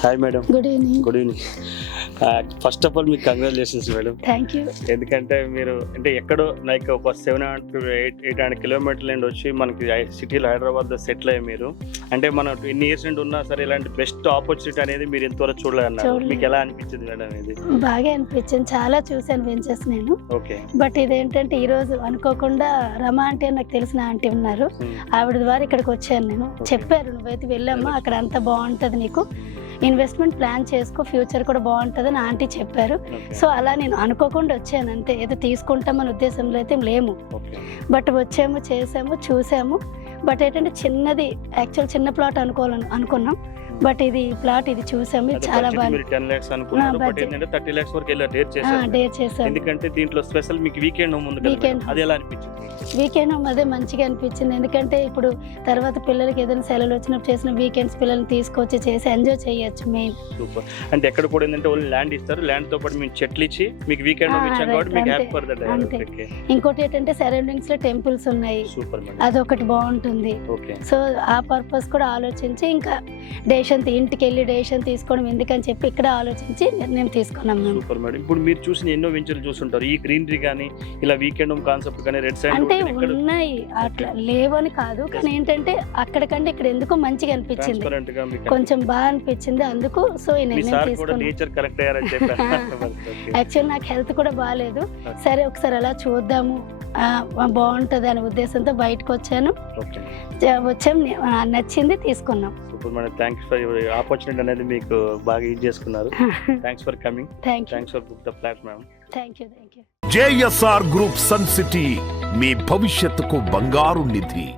Hi madam. Good evening. Good evening. First of all మీకు congratulations madam. Thank you. ఎందుకంటే మీరు అంటే ఎక్కడో లైక్ ఒక 700-800 కిలోమీటర్ల నుండి వచ్చి మనకి సిటీలో హైదరాబాద్లో సెటిల్ అయ్యి మీరు అంటే మనం ఎన్ని ఇయర్స్ నుండి ఉన్నా సరే ఇలాంటి బెస్ట్ ఆపర్చునిటీ అనేది మీరు ఇంతవరకు చూడలేదన్నారు. మీకు ఎలా అనిపించింది మేడం ఇది? బాగా అనిపించింది, చాలా చూసాను వెంచర్స్ నేను. ఓకే. బట్ ఇదేంటంటే ఈ రోజు అనుకోకుండా రమా అంటే నాకు తెలిసిన ఆంటీ ఉన్నారు, ఆవిడ ద్వారా ఇక్కడికి వచ్చాను నేను. చెప్పారు నువ్వైతే వెళ్ళమ్మా అక్కడ అంతా బాగుంటుంది, నీకు ఇన్వెస్ట్మెంట్ ప్లాన్ చేసుకో, ఫ్యూచర్ కూడా బాగుంటుంది అని ఆంటీ చెప్పారు. సో అలా నేను అనుకోకుండా వచ్చాను అంతే, ఏదో తీసుకుంటామని ఉద్దేశంలో అయితే లేము. బట్ వచ్చాము, చేసాము, చూసాము. బట్ ఏంటంటే చిన్నది, యాక్చువల్ చిన్న ప్లాట్ అనుకున్నాం. బట్ ఇది ప్లాట్ ఇది చూసాము, చాలా బాగా 10 lakhs అనుకున్నారు. బట్ ఏంటంటే 30 lakhs వరకు వెళ్ళి డేర్ చేశారు. ఎందుకంటే దీంట్లో స్పెషల్ మీకు వీకెండ్ హోమ్ ఉంది కదా, అది ఎలా అనిపించింది? వీకెండ్ హోమ్ అదే మంచిగా అనిపించింది. ఎందుకంటే ఇప్పుడు తర్వాత పిల్లలకి ఏదైనా సెలవులు వచ్చినప్పుడు చేసిన వీకెండ్స్ పిల్లల్ని తీసుకొచ్చి చేసి ఎంజాయ్ చేయొచ్చు. Main super. అంటే ఎక్కడ కూడా ఏంటంటే ఓన్లీ ల్యాండ్ ఇస్తారు, ల్యాండ్ తో పాటు మేము చెట్లు ఇచ్చి మీకు వీకెండ్ హోమ్ ఇచ్చాం కాబట్టి మీకు హ్యాపీ ఫర్ దట్. అంతే. ఇంకోటి ఏంటంటే సరౌండింగ్స్ లో టెంపుల్స్ ఉన్నాయి, సూపర్ మేడం, అదొకటి బాగుంటుంది. సో ఆ పర్పస్ కూడా ఆలోచించి ఇంకా ఇంటికి వెళ్ళి డెసిషన్ తీసుకోవడం ఎందుకని చెప్పి ఇక్కడ ఆలోచించి నిర్ణయం తీసుకున్నాం మేము. Super madam. ఇప్పుడు మీరు చూసిన ఎన్నో వెంచర్లు చూస్తుంటారు, ఈ గ్రీనరీ కానీ ఇలా వీకెండ్ హోమ్ కాన్సెప్ట్ కానీ రెడ్ సైడ్ అంటే ఉన్నాయి, అట్లా లేవని కాదు, కానీ ఏంటంటే అక్కడికంటే ఇక్కడ ఎందుకో మంచిగా అనిపించింది, కొంచెం బాగా అనిపించింది. అందుకు సో ఈ నిర్ణయం తీసుకున్నాం. యాక్చువల్ నాకు హెల్త్ కూడా బాగాలేదు, సరే ఒకసారి అలా చూద్దాము బాగుంటది అనే ఉద్దేశంతో బయటకు వచ్చాను, నచ్చింది, తీసుకున్నాం. Super madam, thanks for your opportunity అనేది మీకు బాగా యూజ్ చేసుకున్నారు. Thanks for coming. Thanks for book the flat madam. Thank you. JSR group Sun City మీ భవిష్యత్తుకు బంగారు నిధి.